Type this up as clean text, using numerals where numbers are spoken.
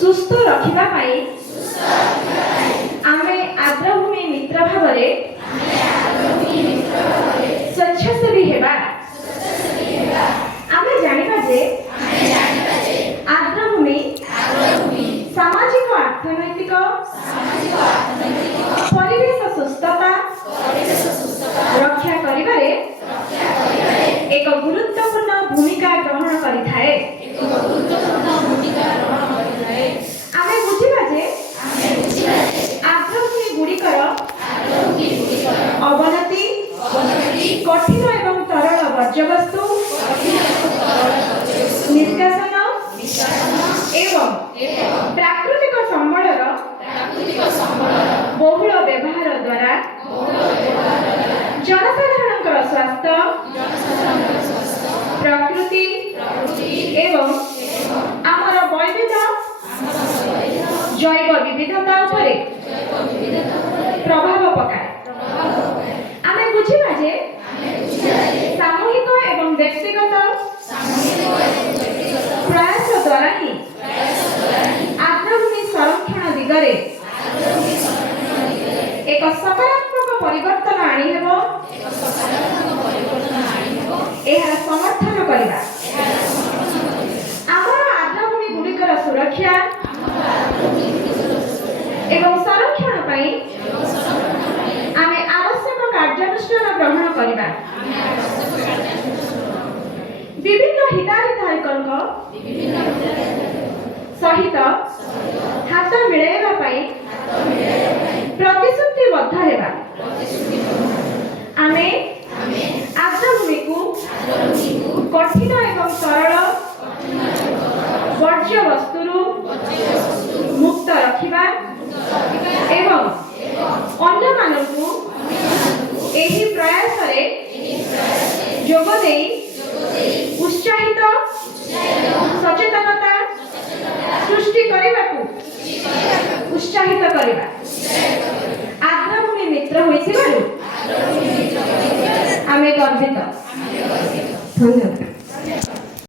सुस्थ रखिबा पाई आमे आर्द्रभूमि मित्र भावरे स्वच्छासेवी हेबा। आमे जानिबा जे आर्द्रभूमि सामाजिक अर्थनैतिक परिवेश सुस्थता रक्षा करिबारे एक गुरुत्वपूर्ण भूमिका ग्रहण करिथाए। आमे बुझिबा जे आर्द्रभूमि गुड़िकर अवनति कठिन एवं तरल वर्ज्यवस्तु निष्कासन एवं प्राकृतिक संबलर बहुल व्यवहार द्वारा जनसाधारण स्वास्थ्य प्रकृति एवं आमर वैविध जैव विविधता उपरे प्रभाव पकाए। आमे बुझिबा जे सामूहिक एवं व्यक्तिगत प्रयास द्वारा ही आर्द्रभूमि संरक्षण दिगरे एक सकारात्मक परिवर्तन आनी हेबो। एहा समर्थन करिबा आमर आर्द्रभूमि गुड़िकर सुरक्षा एवं संरक्षण पाई आमे आवश्यक कार्यानुष्ठान ग्रहण करिबा। विभिन्न हिताधिकारीक सहित हाथ मिलाइबा पाई प्रतिश्रुतिबद्ध हेबा। आमे आर्द्रभूमि को कठिन एवं सरल वर्ज्य वस्तुरु मुक्त रखिबा एवं अन्य मानकु एही प्रयास रे जोग देई उत्साहित सचेतनता सृष्टि करिबाकु उत्साहित करिबा। आर्द्रभूमि मित्र होइथिबारु आमे गर्वित।